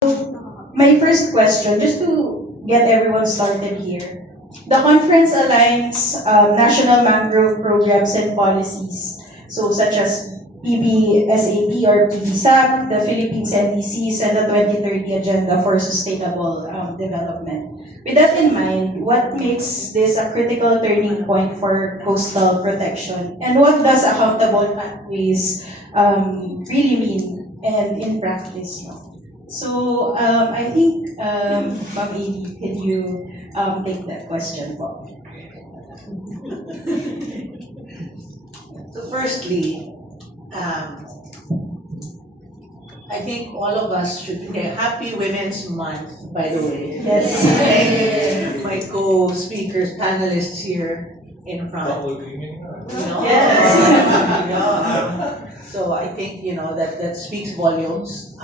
My first question, just to get everyone started here. The conference aligns national mangrove programs and policies, so such as PBSAP or PBSAP, the Philippines NDCs, and the 2030 Agenda for Sustainable Development. With that in mind, what makes this a critical turning point for coastal protection? And what does accountable pathways really mean and in practice? No? So I think, Ma'am Amy, can you take that question po? So firstly, I think all of us should be happy Women's Month, by the way. Yes. Thank my co-speakers, panelists here in front. Yes. So I think that speaks volumes,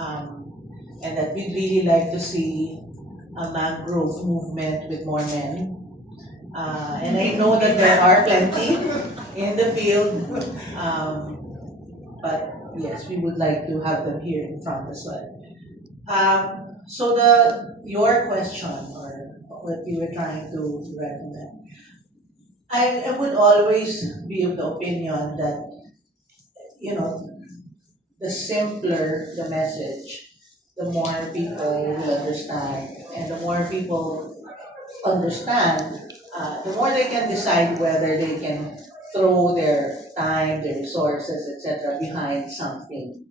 and that we'd really like to see a mangrove movement with more men. And I know that there are plenty in the field, but yes, we would like to have them here in front as well. So your question, or what you were trying to recommend, I would always be of the opinion that the simpler the message, the more people will understand, and the more people understand, the more they can decide whether they can throw their time, their resources, etc. behind something.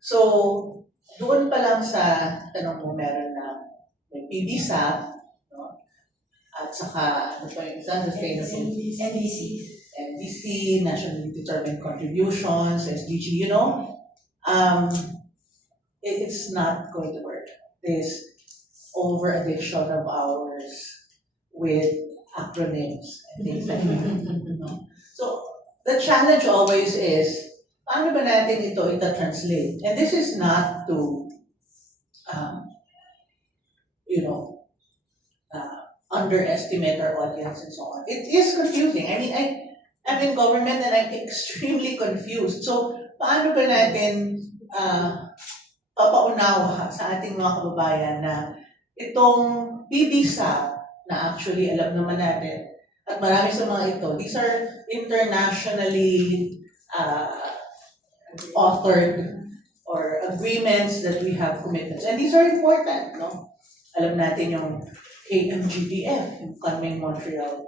So, doon pa lang sa tanong mo, meron na may PBSAP, no? At saka, ano pa yung isa? Sustainable NDC. NDC, Nationally Determined Contributions, SDG, it's not going to work. This over-addiction of hours with acronyms and things like that. So, the challenge always is, paano ba natin ito ita-translate? And this is not to, underestimate our audience and so on. It is confusing. I mean, I'm in government and I'm extremely confused. So, paano ba natin papaunawa sa ating mga kababayan na itong PBSA na actually alam naman natin at marami sa mga ito, these are internationally authored or agreements that we have commitments. And these are important, no? Alam natin yung KMGBF, yung Kunming-Montreal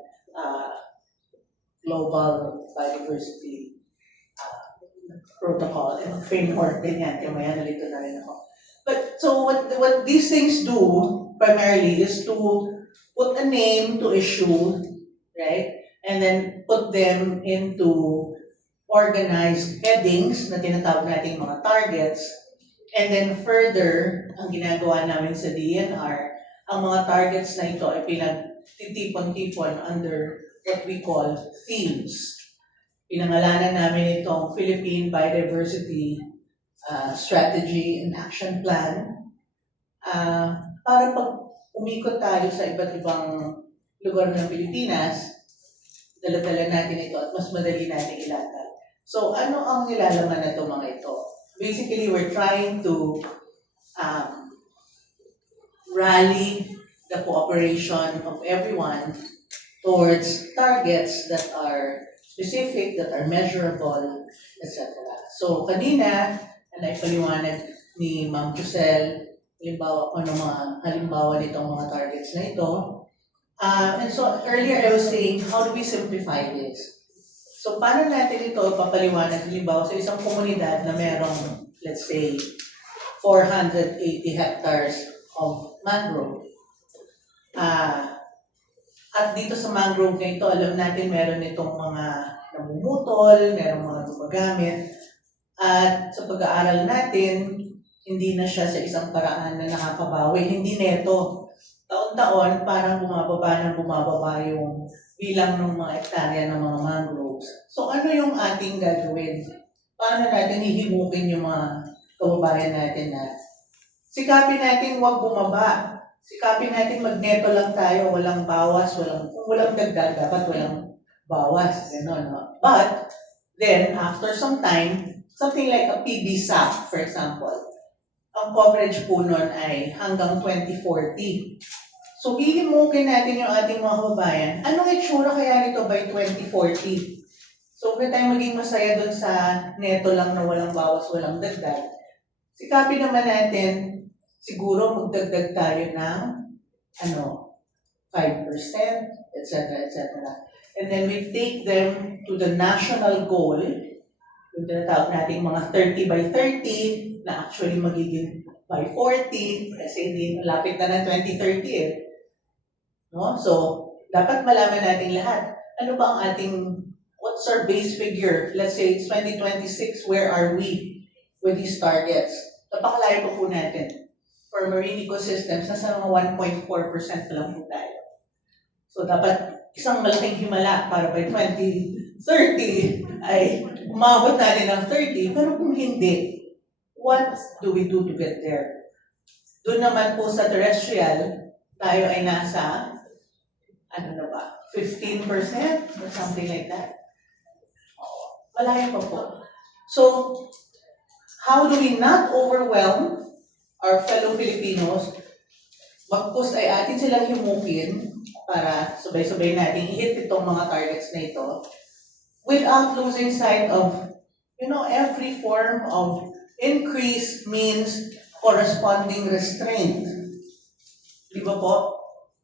Global Biodiversity Protocol, and framework din yan, kaya maya nalito na rin ako. But so what these things do primarily is to put a name to issue, right? And then put them into organized headings na tinatawag natin mga targets. And then further, ang ginagawa namin sa DNR, ang mga targets na ito ay pinagtitipon-tipon under what we call themes. Pinangalanan namin itong Philippine Biodiversity Strategy and Action Plan para pag umikot tayo sa iba't ibang lugar ng Pilipinas, dala-dala natin ito at mas madali natin ilatag. So ano ang nilalaman na ito mga ito? Basically, we're trying to rally the cooperation of everyone towards targets that are specific, that are measurable, etc. So kanina, naipaliwanag ni Ma'am Giselle, halimbawa kung ano mga halimbawa nitong mga targets na ito. And so earlier I was saying, how do we simplify this? So paano natin ito papaliwanag, halimbawa sa isang komunidad na merong, let's say, 480 hectares of mangrove. At dito sa mangrove na ito, alam natin meron itong mga namumutol, merong mga gumagamit. At sa pag-aaral natin, hindi na siya sa isang paraan na nakakabawi. Hindi neto. Taon-taon, parang bumababa yung bilang ng mga hektarya ng mga mangroves. So ano yung ating gagawin? Paano natin hihimukin yung mga kababayan natin na sikapin natin huwag bumaba. Sikapin natin magneto lang tayo, walang bawas, kung walang dagdag, dapat walang bawas. Gano'n, no? But, then, after some time, something like a PBSAP, for example, ang coverage po nun ay hanggang 2040. So, hihimukin natin yung ating mga kababayan. Anong itsura kaya nito by 2040? So, huwag tayong maging masaya dun sa neto lang na walang bawas, walang dagdag. Sikapin naman natin, siguro magdagdag tayo ng 5%, etc., etc. And then we take them to the national goal, yung tinatawag nating mga 30 by 30, na actually magiging by 40, kasi hindi malapit na ng 2030 eh. No? So, dapat malaman natin lahat. Ano ba ang what's our base figure? Let's say it's 2026, where are we with these targets? Napakalayo po natin. For marine ecosystems, nasa mga 1.4% pa lang po tayo. So, dapat isang malaking himala para by 2030 ay umabot natin ng 30. Pero kung hindi, what do we do to get there? Doon naman po sa terrestrial, tayo ay nasa 15% or something like that. Malayo pa po. So, how do we not overwhelm our fellow Filipinos? Bagkus ay atin silang himukin para sabay-sabay natin i-hit itong mga targets na ito without losing sight of, every form of increase means corresponding restraint. Di ba po?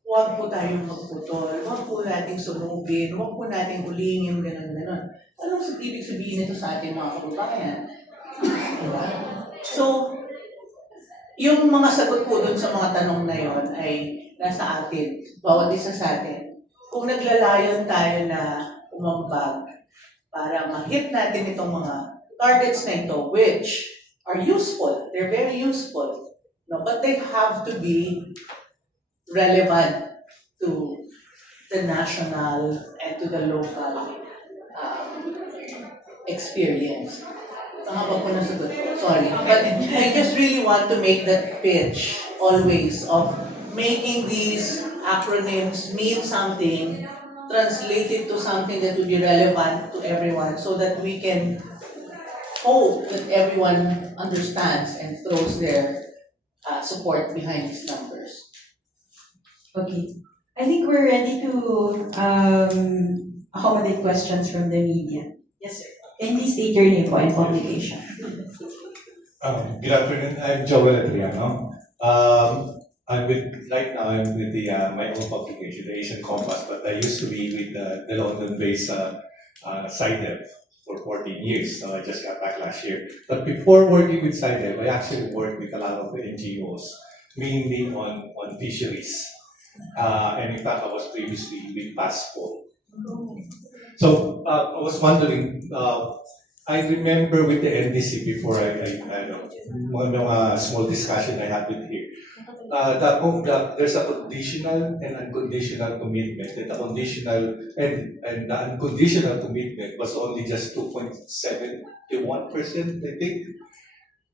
Huwag po tayong magputol, huwag po nating sunugin, huwag po nating ulingin, gano'n. Anong ibig sabihin nito sa ating mga kababayan? Diba? So, yung mga sagot po dun sa mga tanong na yon ay nasa atin, bawat isa sa atin. Kung naglalayon tayo na umambag para ma-hit natin itong mga targets na ito, which are useful, they're very useful, but they have to be relevant to the national and to the local experience. Tama ba po nasagot ko? Sorry. But I just really want to make that pitch always of making these acronyms mean something, translate it to something that will be relevant to everyone so that we can hope that everyone understands and throws their support behind these numbers. Okay. I think we're ready to accommodate questions from the media. Yes, sir. And please state your name po and publication. Good afternoon. I'm Joel Adriano. Right now I'm with my own publication, the Asian Compass, but I used to be with the London-based SciDev for 14 years. So I just got back last year. But before working with SciDev, I actually worked with a lot of NGOs, mainly on fisheries. And in fact, I was previously with PASPO. So I was wondering, I remember with the NDC before small discussion I had with here, there's a conditional and unconditional commitment. And the conditional and the unconditional commitment was only just 2.71%, I think.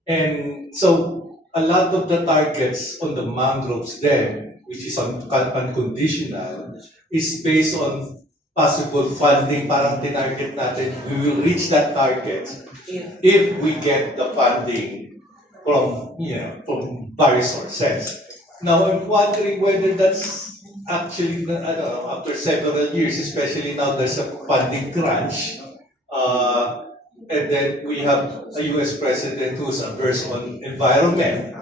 And so a lot of the targets on the mangroves then, which is unconditional, is based on possible funding. Parang tinarget natin, we will reach that target if we get the funding from various sources. Now I'm wondering whether that's actually, after several years, especially now there's a funding crunch, and then we have a US president who's averse on environment.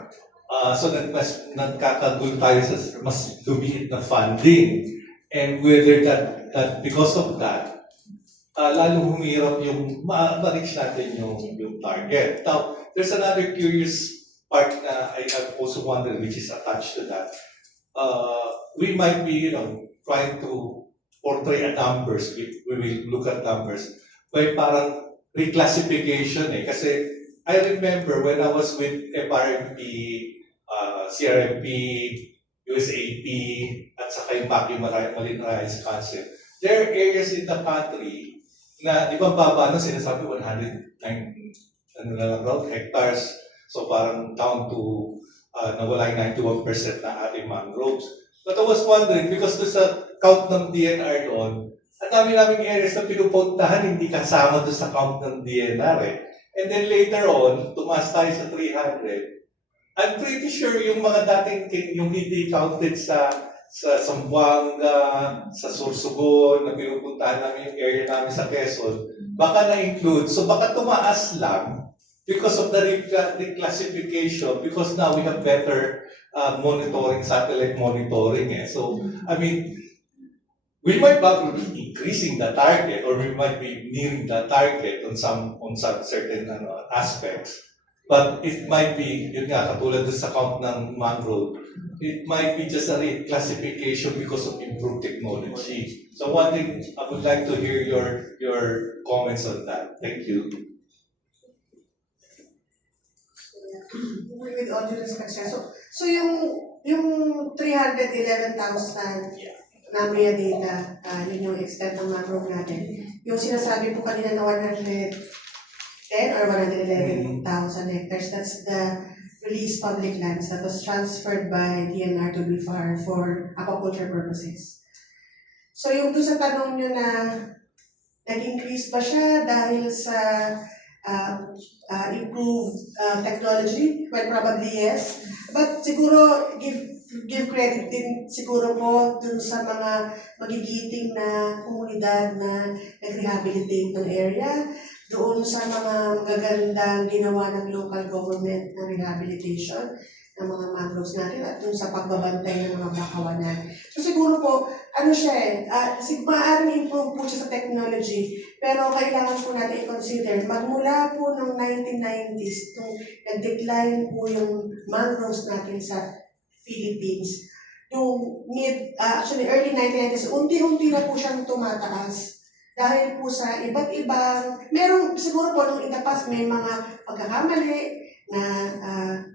So mas nagkakagul tayo sa mas lumiit na funding, and whether that because of that, lalong humirap yung ma-reach natin yung target. Now, there's another curious part na I'm also wondering, which is attached to that. We might be, trying to portray numbers. We will look at numbers by parang reclassification eh. Kasi I remember when I was with FRMP, CRMP, USAP, at saka yung Baguio Marine Rice Council, there are areas in the country na, di ba baba na sinasabi 109 hectares, so parang down to nawala yung 91% na ating mangroves. But I was wondering, because doon sa count ng DNR doon, ang dami naming areas na pinupuntahan, hindi kasama doon sa count ng DNR eh. And then later on, tumaas tayo sa 300. I'm pretty sure yung mga dating, yung hindi counted sa Zamboanga, sa Sorsogon, na pinupuntahan namin yung area namin sa Quezon, baka na-include. So baka tumaas lang because of the reclassification, because now we have better monitoring, satellite monitoring. So, I mean, we might not be increasing the target, or we might be nearing the target on some certain aspects. But it might be, yun nga, katulad dun sa count ng mangrove, it might be just a reclassification because of improved technology. So one thing, I would like to hear your comments on that. Thank you. With all due respect, sir. So yung 311,000 na Maya data, yun yung extent ng mangrove natin. Yung sinasabi po kanina na 110 or 111,000 hectares, that's the released public lands that was transferred by DNR to BIFAR for aquaculture purposes. So yung doon sa tanong nyo na nag-increase ba siya dahil sa improved technology? Well, probably yes. But siguro, give credit din siguro po dun sa mga magigiting na komunidad na nag-rehabilitate ng area, doon sa mga magagandang ginawa ng local government na rehabilitation ng mga mangroves natin at dun sa pagbabantay ng mga bakawanan. So siguro po, ano siya maaaring improve po siya sa technology, pero kailangan po natin i-consider, magmula po ng 1990s, nung nag-decline po yung mangroves natin sa Philippines, yung actually early 1990s, unti-unti na po siyang tumataas. Dahil po sa iba't ibang, merong siguro po nung in the past may mga pagkakamali na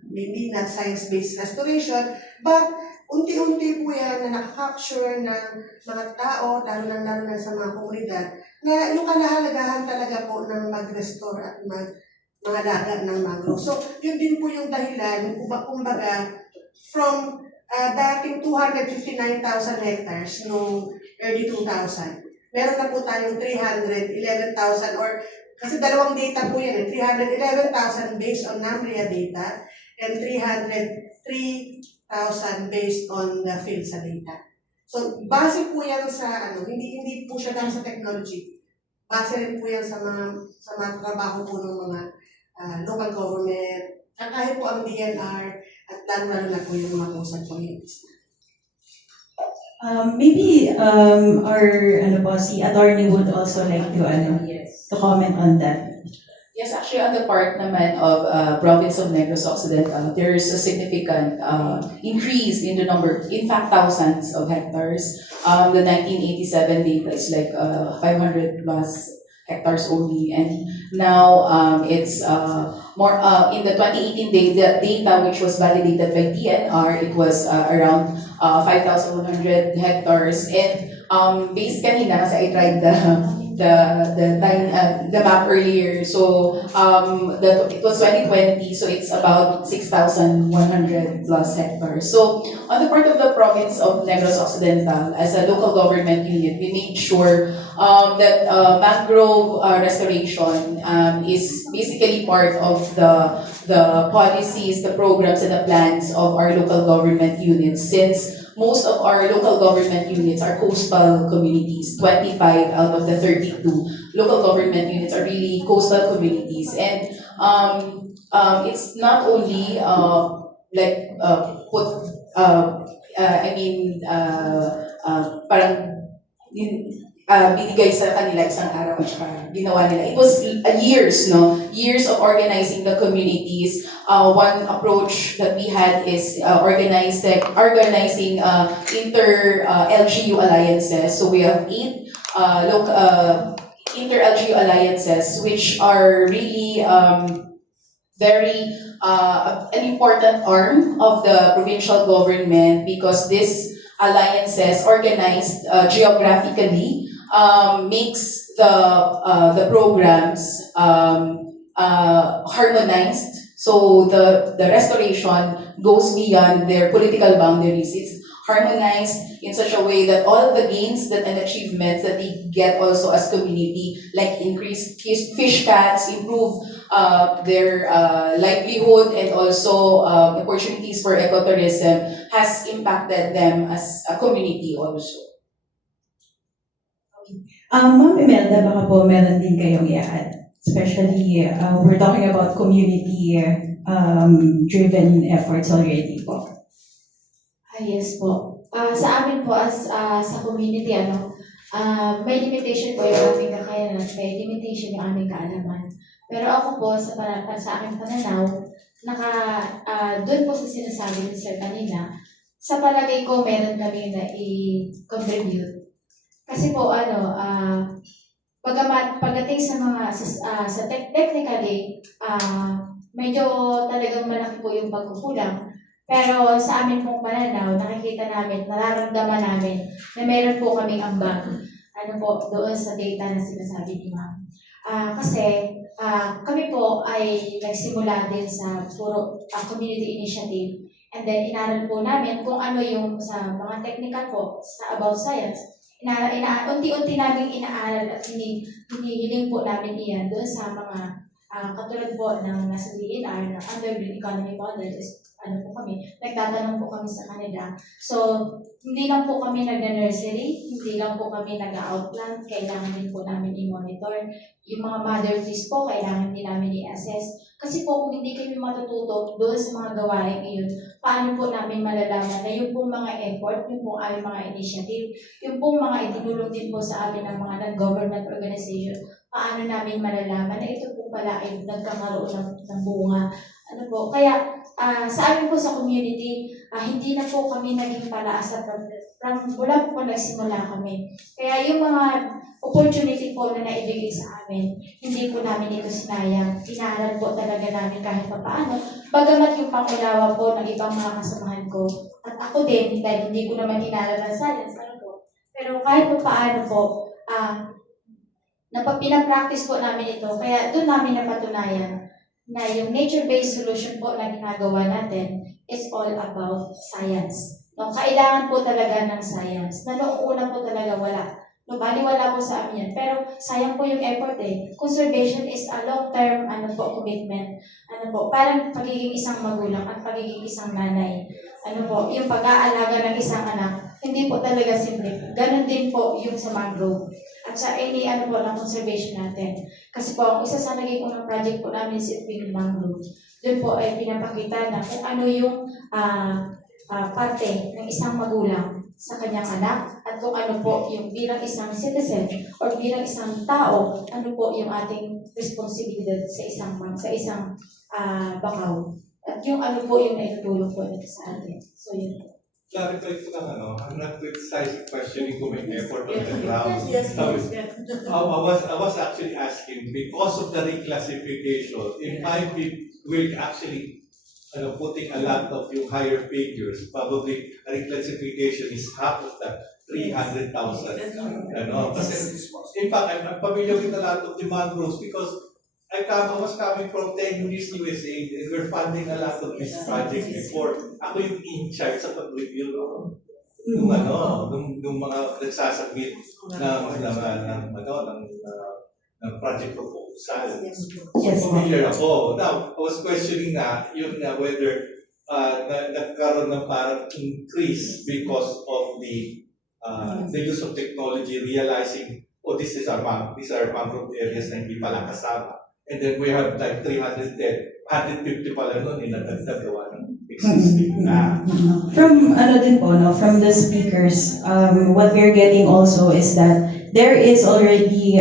maybe not science-based restoration, but unti-unti po yan na nakakapture ng mga tao, lalo na sa mga komunidad, na yung kalahalagahan talaga po ng mag-restore at mga laga ng mangrove. So, yun din po yung dahilan, kumbaga, from dating 259,000 hectares noong early 2000, meron na po tayong 311,000 or kasi dalawang data po yan, 311,000 based on NAMRIA data and 303,000 based on the PhilSA data. So, base po yan sa, hindi po siya lang sa technology. Base rin po yan sa mga trabaho po ng mga local government, at kahit po ang DNR, at lalo na po yung mga pusat po yung Maybe si attorney would also like to Yes. to comment on that. Yes, actually on the part naman of province of Negros Occidental, there is a significant increase in the number, in fact thousands of hectares. The 1987 data is like 500 plus hectares only, and now it's more in the 2018 data which was validated by DNR, it was around 5,100 hectares, and based kanina kasi I tried the map earlier, so it was 2020, so it's about 6,100 plus hectares. So on the part of the province of Negros Occidental, as a local government unit, we made sure that mangrove restoration is basically part of the policies, the programs, and the plans of our local government units, since most of our local government units are coastal communities. 25 out of the 32 local government units are really coastal communities. And it's not only binigay sa kanila isang araw at saka ginawa nila. It was years of organizing the communities. One approach that we had is organizing inter-LGU alliances. So we have 8 inter-LGU alliances, which are really very an important arm of the provincial government, because this alliances organized geographically makes the programs harmonized. So the restoration goes beyond their political boundaries. It's harmonized in such a way that all of the gains that and achievements that they get also as community, like increased fish catch, improve their livelihood, and also opportunities for ecotourism, has impacted them as a community also. Ma'am Imelda, baka po meron din kayong i-add. Especially, we're talking about community driven efforts already po. Yes po. Sa amin po as sa community may limitation po yung aming kakayanan, may limitation yung aming kaalaman. Pero ako po sa aking pananaw, doon po sa sinasabi ni Sir kanina, sa palagay ko meron kami na i-contribute. Kasi po pagdating sa mga technically medyo talagang malaki po yung pagkukulang. Pero sa amin pong pananaw, nakikita namin, nararamdaman namin na meron po kaming ambag doon sa data na sinasabi ni Ma'am. Kasi kami po ay nagsimula din sa puro community initiative, and then inaral po namin kung ano yung sa mga technical po sa about science. Unti-unti namin inaaral at hinihiling po namin iyan doon sa mga katulad po ng nasa DNR na under Green Economy Model is po kami, nagtatanong po kami sa kanila. So, hindi lang po kami nag-nursery, hindi lang po kami nag-outplant, kailangan din po namin i-monitor. Yung mga mother trees po, kailangan din namin i-assess. Kasi po, kung hindi kami matututo doon sa mga gawain iyon, paano po namin malalaman na yung pong mga effort, yung pong aming mga initiative, yung pong mga itinulong din po sa amin ng mga non-government organization, paano namin malalaman na ito po pala ay nagkakaroon ng bunga. Kaya sa amin po sa community, hindi na po kami naging palaasa mula po nagsimula kami. Kaya yung mga opportunity po na naibigay sa amin, hindi po namin ito sinayang. Inaral po talaga namin kahit pa paano. Bagamat yung pangunawa po ng ibang mga kasamahan ko, at ako din, dahil hindi ko naman inaral ng science, pero kahit pa paano po, pinapractice po namin ito. Kaya doon namin napatunayan na yung nature-based solution po na ginagawa natin is all about science. Kailangan po talaga ng science. Na noong una po talaga wala. Baliwala po sa amin yan. Pero sayang po yung effort Conservation is a long-term commitment. Parang pagiging isang magulang at pagiging isang nanay. Yung pag-aalaga ng isang anak, hindi po talaga simple. Ganon din po yung sa mangrove. At sa any ng conservation natin. Kasi po, ang isa sa naging unang project po namin is Iping Mangrove. Doon po ay pinapakita na kung ano yung parte ng isang magulang sa kanyang anak at kung ano po yung bilang isang citizen or bilang isang tao, ano po yung ating responsibilidad sa isang bakaw. At yung ano po yung naitutulong po nito sa atin. So yun po. Clarify ko lang I'm not criticizing questioning kung may effort on the ground. Yes, I was actually asking because of the reclassification, it might be will actually putting a lot of yung higher figures, probably a reclassification is half of that 300,000. Kasi in fact, I'm familiar with a lot of the mangroves because I was coming from 10 years USA and we're funding a lot of these projects before. Ako yung in charge sa pag-review nung mga nagsasubmit ng project proposal. Yes, Familiar ako. Now, I was questioning whether nagkaroon ng parang increase because of the use of technology, realizing, these are mangrove areas na hindi pala kasama. And then we have like 310, 150 pala nun, inadagdag gawa ng existing na. From from the speakers, what we're getting also is that there is already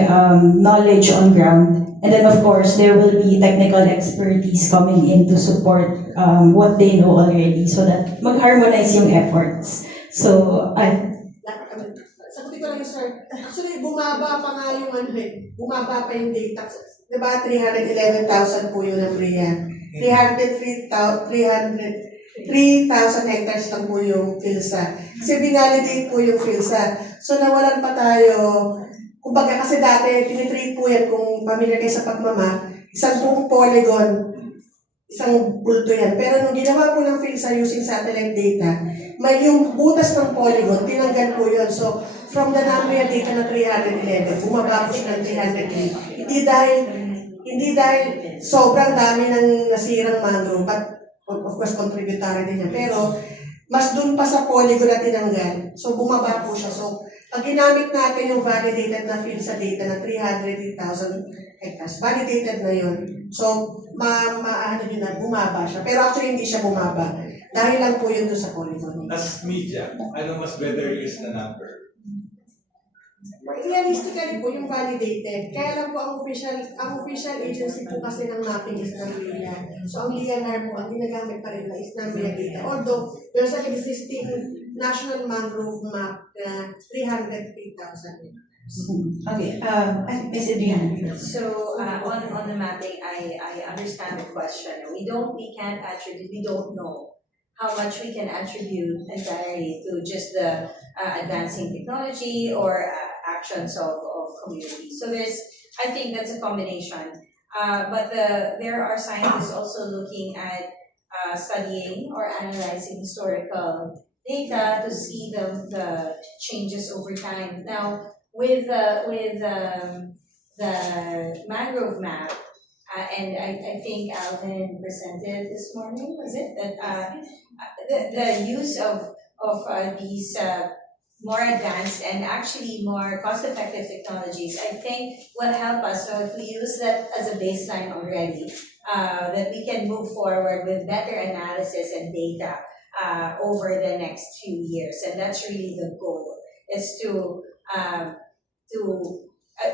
knowledge on ground, and then of course there will be technical expertise coming in to support what they know already, so that mag-harmonize yung efforts. So, Sagutin ko lang yung sir. Actually, bumaba pa nga yung bumaba pa yung data. Diba, 311,000 po yun ang RIA. 303,000 hectares lang po yung PhilSA. Kasi binalidate po yung PhilSA. So, nawalan pa tayo. Kumbaga, kasi dati, tinitreat po yan kung pamilya kayo sa pagmama, isang buong polygon, isang bulto yan. Pero nung ginawa po ng PhilSA using satellite data, may yung butas ng polygon, tinanggal po yun. So, from the NAMRIA data na 311, bumaba po siya ng 303. Hindi dahil sobrang dami ng nasirang mangrove, but of course contributory din yan. Pero, mas dun pa sa polygon na tinanggal. So, bumaba po siya. So, pag ginamit natin yung validated na field sa data na 308,000 hectares, validated na yun. So, ano yun na, bumaba siya. Pero actually, hindi siya bumaba. Dahil lang po yun doon sa polygon. As media, ano mas better use na number? Realistically po, yung validated. Kaya lang po, ang official agency po kasi ng mapping is NAMRIA. So, ang LIANAR po, ang ginagamit pa rin na is NAMRIA data. Although, there's an existing national mangrove map na 303,000. Okay, Ms. Adriana. So, on the mapping, I understand the question. We can't attribute, we don't know how much we can attribute entirely to just the advancing technology or actions of communities. So I think that's a combination. But there are scientists also looking at studying or analyzing historical data to see the changes over time. Now, with the mangrove map, and I think Alvin presented this morning, was it? That the use of these more advanced and actually more cost-effective technologies, I think will help us. So if we use that as a baseline already, that we can move forward with better analysis and data over the next few years. And that's really the goal, is to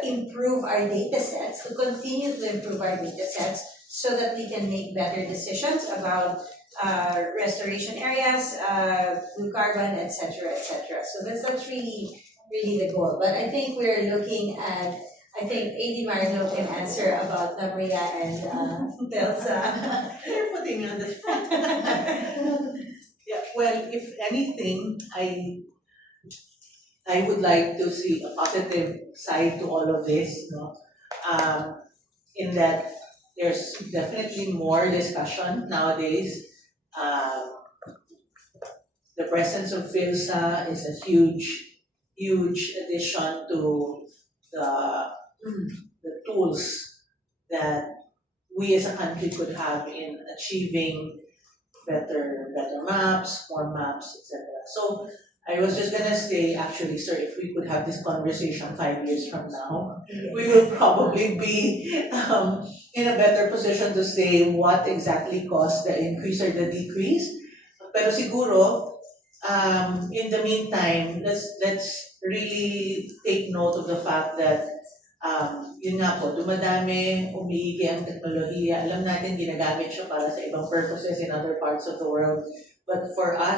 improve our data sets, to continue to improve our data sets so that we can make better decisions about restoration areas, blue carbon, etc., etc. So that's really the goal. But I think we're looking at, I think AD Marino can answer about NAMRIA and Delsa. You're putting me on the spot. Yeah, well, if anything, I would like to see a positive side to all of this, in that there's definitely more discussion nowadays. The presence of PhilSA is a huge addition to the tools that we as a country could have in achieving better maps, more maps, etc. So I was just gonna say, actually, sir, if we could have this conversation 5 years from now, we will probably be in a better position to say what exactly caused the increase or the decrease. Pero siguro, in the meantime, let's really take note of the fact that yun nga po, dumadami, umiigi ang teknolohiya. Alam natin, ginagamit siya para sa ibang purposes in other parts of the world. But for us,